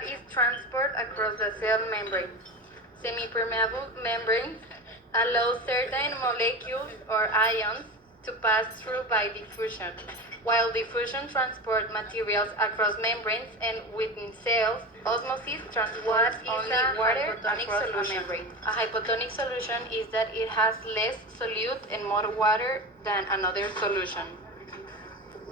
What is transport across the cell membrane? Semipermeable membranes allow certain molecules or ions to pass through by diffusion, while diffusion transports materials across membranes and within cells. Osmosis transports only water across a membrane. A hypotonic solution is that it has less solute and more water than another solution.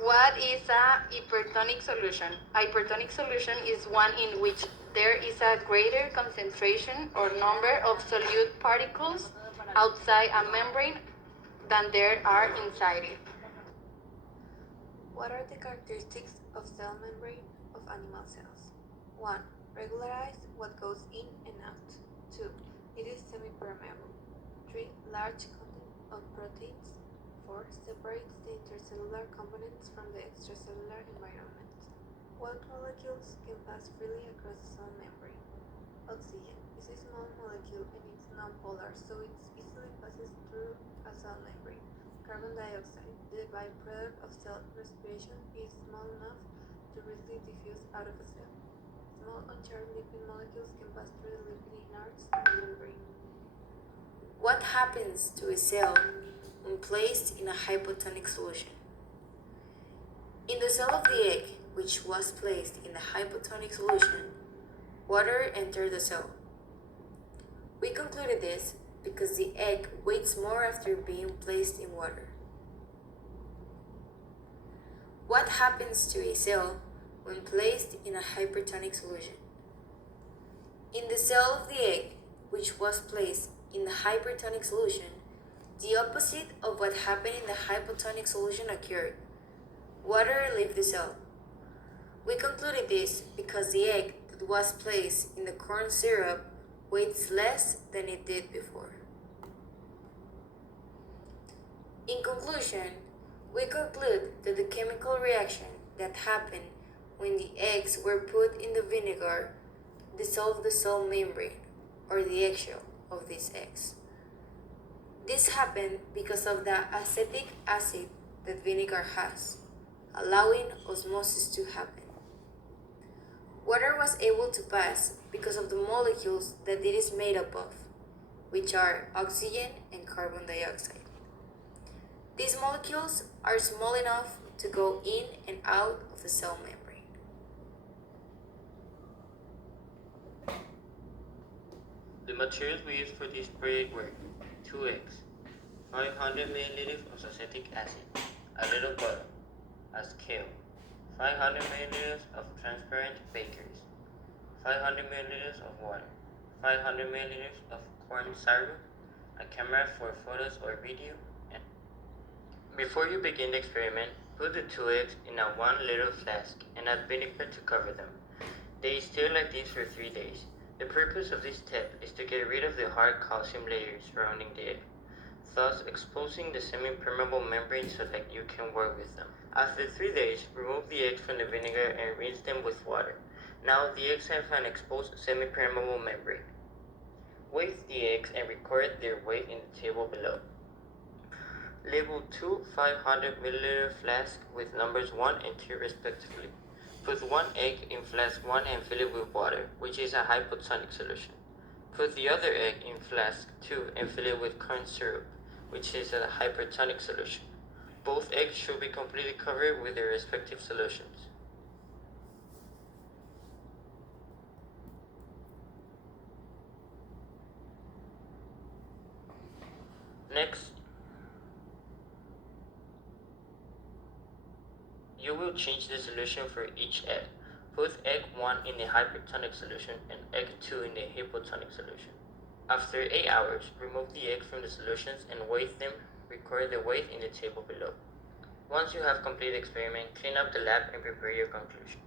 What is a hypertonic solution? A hypertonic solution is one in which there is a greater concentration or number of solute particles outside a membrane than there are inside it. What are the characteristics of cell membrane of animal cells? 1. Regularize what goes in and out. 2. It is semipermeable. 3. Large content of proteins. 4. Separates the intercellular components from the extracellular environment. What molecules can pass freely across the cell membrane? Oxygen is a small molecule and it's nonpolar, so it easily passes through a cell membrane. Carbon dioxide, the byproduct of cell respiration, is small enough to readily diffuse out of a cell. Small uncharged lipid molecules can pass through the lipid innards of the membrane. What happens to a cell when placed in a hypotonic solution? In the cell of the egg, which was placed in the hypotonic solution, water entered the cell. We concluded this because the egg waits more after being placed in water. What happens to a cell when placed in a hypertonic solution? In the cell of the egg, which was placed in the hypertonic solution, the opposite of what happened in the hypotonic solution occurred. Water left the cell. We concluded this because the egg that was placed in the corn syrup weighs less than it did before. In conclusion, we conclude that the chemical reaction that happened when the eggs were put in the vinegar dissolved the cell membrane, or the eggshell, of these eggs. This happened because of the acetic acid that vinegar has, allowing osmosis to happen. Water was able to pass because of the molecules that it is made up of, which are oxygen and carbon dioxide. These molecules are small enough to go in and out of the cell membrane. The materials we used for this project were 2 eggs, 500 milliliters of acetic acid, a little butter, a scale, 500 milliliters of transparent bakers, 500 milliliters of water, 500 milliliters of corn syrup, a camera for photos or video, and before you begin the experiment, put the 2 eggs in a 1 liter flask and add vinegar to cover them. They stay like this for 3 days. The purpose of this step is to get rid of the hard calcium layers surrounding the egg, thus exposing the semi-permeable membrane so that you can work with them. After 3 days, remove the eggs from the vinegar and rinse them with water. Now the eggs have an exposed semi-permeable membrane. Weigh the eggs and record their weight in the table below. Label 2 500 milliliter flasks with numbers 1 and 2 respectively. Put 1 egg in flask 1 and fill it with water, which is a hypotonic solution. Put the other egg in flask 2 and fill it with corn syrup, which is a hypertonic solution. Both eggs should be completely covered with their respective solutions. Next, you will change the solution for each egg. Put egg 1 in the hypertonic solution and egg 2 in the hypotonic solution. After 8 hours, remove the egg from the solutions and weigh them. Record the weight in the table below. Once you have completed the experiment, clean up the lab and prepare your conclusion.